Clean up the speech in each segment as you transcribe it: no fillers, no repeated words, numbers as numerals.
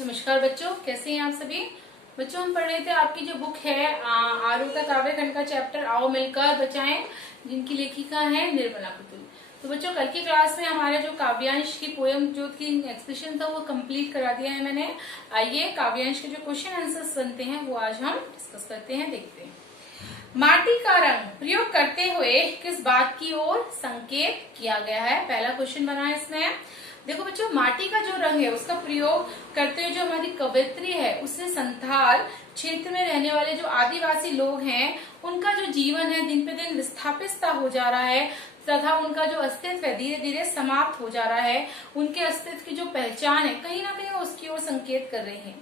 नमस्कार बच्चों, कैसे हैं आप सभी। बच्चों, हम पढ़ रहे थे आपकी जो बुक है आरुता काव्य खंड का चैप्टर आओ मिलकर बचाएं, जिनकी लेखिका है निर्मला पुतुल। तो बच्चों, कल की क्लास में हमारा जो काव्यांश की पोयम जो की एक्सप्रेशन था वो कंप्लीट करा दिया है मैंने। आइए काव्यांश के जो क्वेश्चन आंसर्स बनते हैं वो आज हम डिस्कस करते हैं, देखते हैं। माटी का रंग प्रयोग करते हुए किस बात की ओर संकेत किया गया है, पहला क्वेश्चन बना है इसमें। देखो बच्चों, माटी का जो रंग है उसका प्रयोग करते हुए जो हमारी कवयित्री है उसने संथाल क्षेत्र में रहने वाले जो आदिवासी लोग हैं उनका जो जीवन है दिन पे दिन विस्थापित हो जा रहा है तथा उनका जो अस्तित्व है धीरे धीरे समाप्त हो जा रहा है। उनके अस्तित्व की जो पहचान है कहीं ना कहीं उसकी ओर संकेत कर रही है।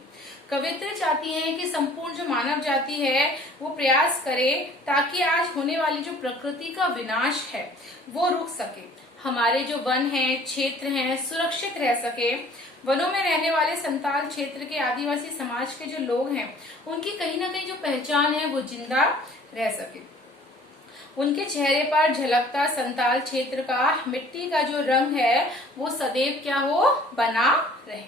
कवयित्री चाहती हैं कि संपूर्ण जो मानव जाति है वो प्रयास करे ताकि आज होने वाली जो प्रकृति का विनाश है वो रुक सके, हमारे जो वन हैं, क्षेत्र हैं, सुरक्षित रह सके। वनों में रहने वाले संताल क्षेत्र के आदिवासी समाज के जो लोग हैं उनकी कहीं ना कहीं जो पहचान है वो जिंदा रह सके। उनके चेहरे पर झलकता संताल क्षेत्र का मिट्टी का जो रंग है वो सदैव क्या हो, बना रहे।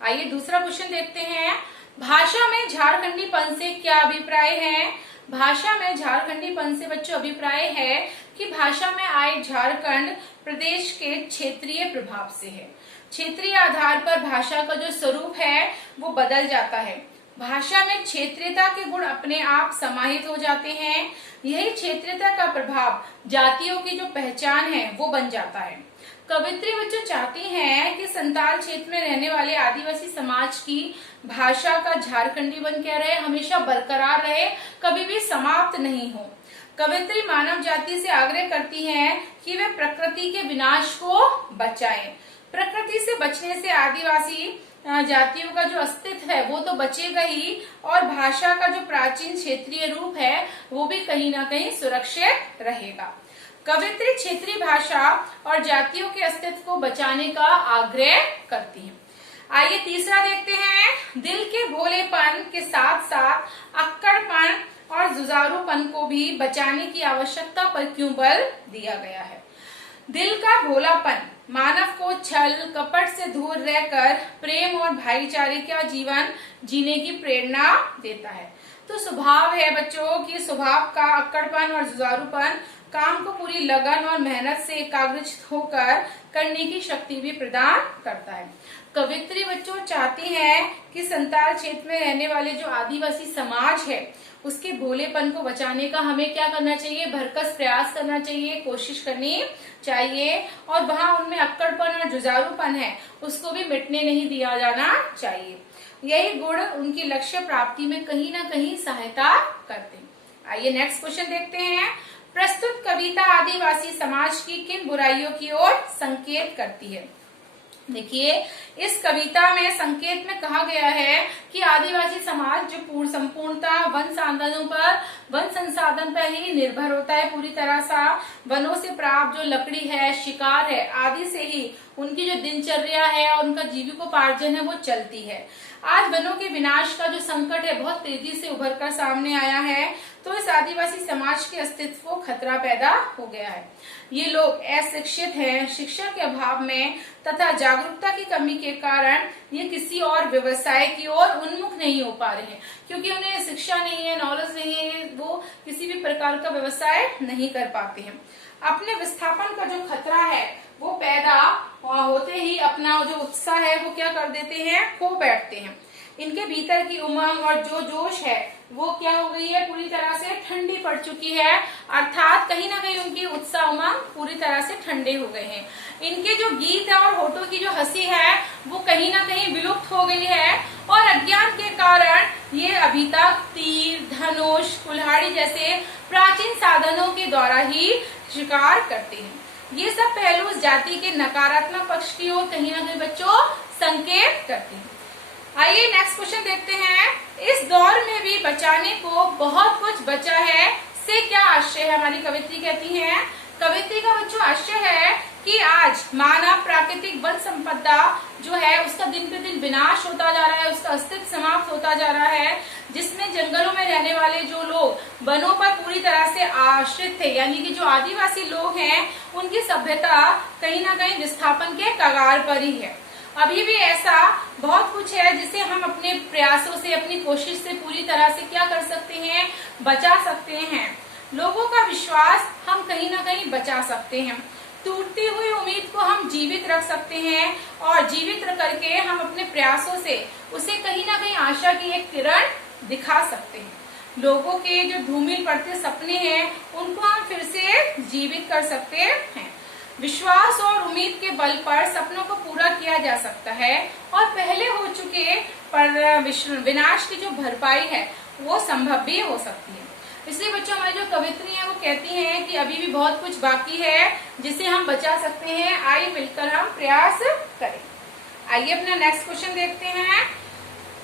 आइए दूसरा क्वेश्चन देखते हैं। भाषा में झारखंडीपन से क्या अभिप्राय है। भाषा में झारखंडीपन से बच्चों अभिप्राय है कि भाषा में आए झारखंड प्रदेश के क्षेत्रीय प्रभाव से है। क्षेत्रीय आधार पर भाषा का जो स्वरूप है वो बदल जाता है। भाषा में क्षेत्रीयता के गुण अपने आप समाहित हो जाते हैं। यही क्षेत्रीयता का प्रभाव जातियों की जो पहचान है वो बन जाता है। कवयित्री बच्चों चाहती हैं कि संताल क्षेत्र में रहने वाले आदिवासी समाज की भाषा का झारखंडीपन क्या रहे, हमेशा बरकरार रहे, कभी भी समाप्त नहीं हो। कवयित्री मानव जाति से आग्रह करती हैं कि वे प्रकृति के विनाश को बचाएं। प्रकृति से बचने से आदिवासी जातियों का जो अस्तित्व है वो तो बचेगा ही और भाषा का जो प्राचीन क्षेत्रीय रूप है वो भी कहीं ना कहीं सुरक्षित रहेगा। कवयित्री क्षेत्रीय भाषा और जातियों के अस्तित्व को बचाने का आग्रह करती है। आइए तीसरा देखते हैं। दिल के भोलेपन के साथ साथ अक्कड़पन और जुझारूपन को भी बचाने की आवश्यकता पर क्यों बल दिया गया है। दिल का भोलापन मानव को छल कपट से दूर रहकर प्रेम और भाईचारे का जीवन जीने की प्रेरणा देता है। तो स्वभाव है बच्चों कि स्वभाव का अक्कड़पन और जुझारूपन काम को पूरी लगन और मेहनत से एकाग्रचित होकर करने की शक्ति भी प्रदान करता है। कवयित्री बच्चों चाहती हैं कि संताल क्षेत्र में रहने वाले जो आदिवासी समाज है उसके भोलेपन को बचाने का हमें क्या करना चाहिए, भरकस प्रयास करना चाहिए, कोशिश करनी चाहिए और वहां उनमें अक्कड़पन और जुझारूपन है उसको भी मिटने नहीं दिया जाना चाहिए। यही गुण उनकी लक्ष्य प्राप्ति में कहीं ना कहीं सहायता करते हैं। आइए नेक्स्ट क्वेश्चन देखते हैं। प्रस्तुत कविता आदिवासी समाज की किन बुराइयों की ओर संकेत करती है। देखिए इस कविता में संकेत में कहा गया है कि आदिवासी समाज जो संपूर्णता वन संसाधन पर ही निर्भर होता है पूरी तरह सा। वनों से प्राप्त जो लकड़ी है, शिकार है आदि से ही उनकी जो दिनचर्या है और उनका जीविकोपार्जन है वो चलती है। आज वनों के विनाश का जो संकट है बहुत तेजी से उभर कर सामने आया है तो इस आदिवासी समाज के अस्तित्व को खतरा पैदा हो गया है। ये लोग अशिक्षित हैं, शिक्षा के अभाव में तथा जागरूकता की कमी के कारण ये किसी और व्यवसाय की ओर उन्मुख नहीं हो पा रहे हैं क्योंकि उन्हें शिक्षा नहीं है, नॉलेज नहीं है, वो किसी भी प्रकार का व्यवसाय नहीं कर पाते हैं। अपने विस्थापन का जो खतरा है वो पैदा होते ही अपना जो उत्साह है वो क्या कर देते हैं, खो बैठते हैं। इनके भीतर की उमंग और जो जोश है वो क्या हो गई है, पूरी तरह से ठंडी पड़ चुकी है, अर्थात कहीं ना कहीं उनकी उत्साह उमंग पूरी तरह से ठंडे हो गए हैं। इनके जो गीत है और होठों की जो हंसी है वो कहीं ना कहीं विलुप्त हो गई है और अज्ञान के कारण ये अभी तक तीर, धनुष, कुल्हाड़ी जैसे प्राचीन साधनों के द्वारा ही शिकार करते हैं। ये सब पहलू इस जाति के नकारात्मक पक्ष की ओर कहीं ना कहीं बच्चों संकेत करते हैं। आइए नेक्स्ट क्वेश्चन देखते हैं। इस दौर में भी बचाने को बहुत कुछ बचा है से क्या आशय है। हमारी कवयित्री कहती है, कवयित्री का बच्चों आशय है कि आज मानव प्राकृतिक वन संपदा जो है उसका दिन पे दिन विनाश होता जा रहा है, उसका अस्तित्व समाप्त होता जा रहा है, जिसमें जंगलों में रहने वाले जो लोग वनों पर पूरी तरह से आश्रित थे यानी कि जो आदिवासी लोग हैं उनकी सभ्यता कहीं ना कहीं विस्थापन के कगार पर ही है। अभी भी ऐसा बहुत कुछ है जिसे हम अपने प्रयासों से, अपनी कोशिश से पूरी तरह से क्या कर सकते हैं, बचा सकते हैं। लोगों का विश्वास हम कहीं ना कहीं बचा सकते हैं। टूटती हुई उम्मीद को हम जीवित रख सकते हैं और जीवित करके हम अपने प्रयासों से उसे कहीं ना कहीं आशा की एक किरण दिखा सकते हैं। लोगों के जो धूमिल पड़ते सपने हैं उनको हम फिर से जीवित कर सकते हैं। विश्वास और उम्मीद के बल पर सपनों को पूरा किया जा सकता है और पहले हो चुके पर विनाश की जो भरपाई है वो संभव भी हो सकती है। इसलिए बच्चों हमारी जो कवित्री है वो कहती हैं कि अभी भी बहुत कुछ बाकी है जिसे हम बचा सकते हैं, आइए मिलकर हम प्रयास करें। आइए अपना नेक्स्ट क्वेश्चन देखते हैं।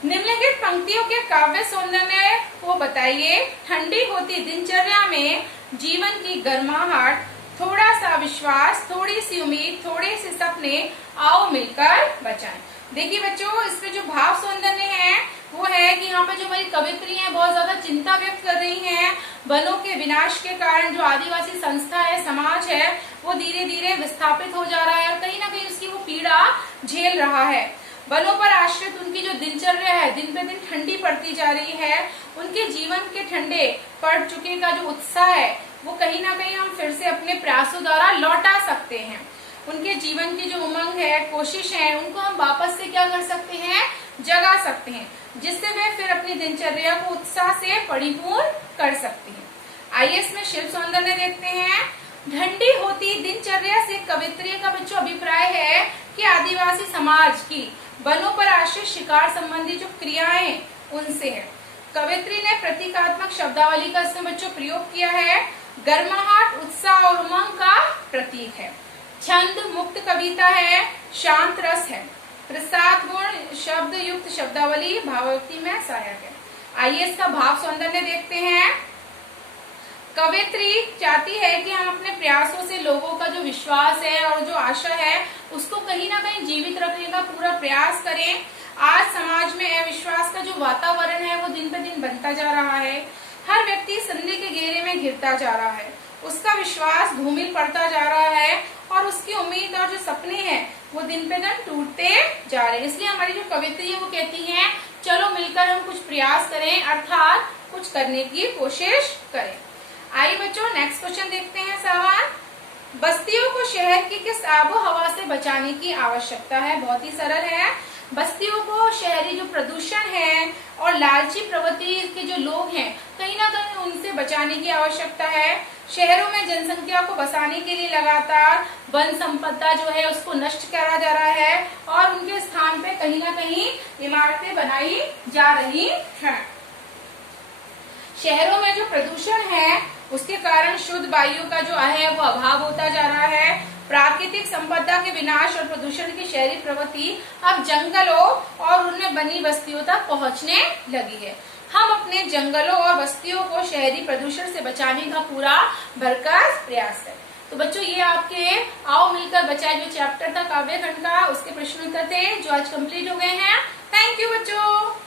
निम्नलिखित पंक्तियों के काव्य सौंदर्य को बताइए। ठंडी होती दिनचर्या में जीवन की गर्माहट, थोड़ा सा विश्वास, थोड़ी सी उम्मीद, थोड़े से सपने, आओ मिलकर बचाएं। देखिए बच्चों, इसमें जो भाव सौंदर्य है वो है कि यहाँ पे जो हमारी कवित्री हैं बहुत ज्यादा चिंता व्यक्त कर रही हैं। वनों के विनाश के कारण जो आदिवासी संस्था है, समाज है, वो धीरे धीरे विस्थापित हो जा रहा है और कहीं ना कहीं उसकी वो पीड़ा झेल रहा है। वनों पर आश्रित उनकी जो दिनचर्या है दिन पे दिन ठंडी पड़ती जा रही है। उनके जीवन के ठंडे पड़ चुके का जो उत्साह है वो कहीं ना कहीं हम फिर से अपने प्रयासों द्वारा लौटा सकते हैं। उनके जीवन की जो उमंग है, कोशिश है, उनको हम वापस से क्या कर सकते हैं, जगा सकते हैं, जिससे वे फिर अपनी दिनचर्या को उत्साह से परिपूर्ण कर सकती हैं। आइए इसमें शिव सौंदर्य देखते हैं। ठंडी होती दिनचर्या से कवित्री का बच्चों अभिप्राय है कि आदिवासी समाज की वनों पर आश्रित शिकार संबंधी जो क्रियाएं उनसे है। कवित्री ने प्रतीकात्मक शब्दावली का इसमें बच्चों प्रयोग किया है। गर्माहट, उत्साह और उमंग का प्रतीक है। छंद मुक्त कविता है, शांत रस है। प्रसाद गुण शब्द युक्त शब्दावली भावावती में सहायक है। आइए इसका भाव सौंदर्य देखते हैं। कवित्री चाहती है कि हम अपने प्रयासों से लोगों का जो विश्वास है और जो आशा है उसको कहीं ना कहीं जीवित रखने का पूरा प्रयास करें। आज समाज में अविश्वास का जो वातावरण है वो दिन पे दिन बनता जा रहा है। हर व्यक्ति संदेह के घेरे में घिरता जा रहा है। उसका विश्वास धूमिल पड़ता जा रहा है और उसकी उम्मीद और जो सपने हैं वो दिन पे दिन टूटते जा रहे हैं। इसलिए हमारी जो कवित्री है वो कहती है चलो मिलकर हम कुछ प्रयास करें, अर्थात कुछ करने की कोशिश करें। आइए बच्चों नेक्स्ट क्वेश्चन देखते हैं। सवाल, बस्तियों को शहर की किस आबो हवा से बचाने की आवश्यकता है? बहुत ही सरल है। बस्तियों को शहरी जो प्रदूषण है और लालची प्रवृत्ति के जो लोग हैं कहीं ना कहीं उनसे बचाने की आवश्यकता है। शहरों में जनसंख्या को बसाने के लिए लगातार वन संपदा जो है उसको नष्ट करा जा रहा है और उनके स्थान पे कहीं ना कहीं इमारतें बनाई जा रही हैं। शहरों में जो प्रदूषण है उसके कारण शुद्ध वायु का जो है वो अभाव होता जा रहा है। प्राकृतिक संपदा के विनाश और प्रदूषण की शहरी प्रवृत्ति अब जंगलों और उनमें बनी बस्तियों तक पहुंचने लगी है। हम अपने जंगलों और बस्तियों को शहरी प्रदूषण से बचाने का पूरा भरसक प्रयास करें। तो बच्चों ये आपके आओ मिलकर बचाए जो चैप्टर था काव्य खंड का उसके प्रश्न उत्तर थे जो आज कंप्लीट हो गए हैं। थैंक यू बच्चों।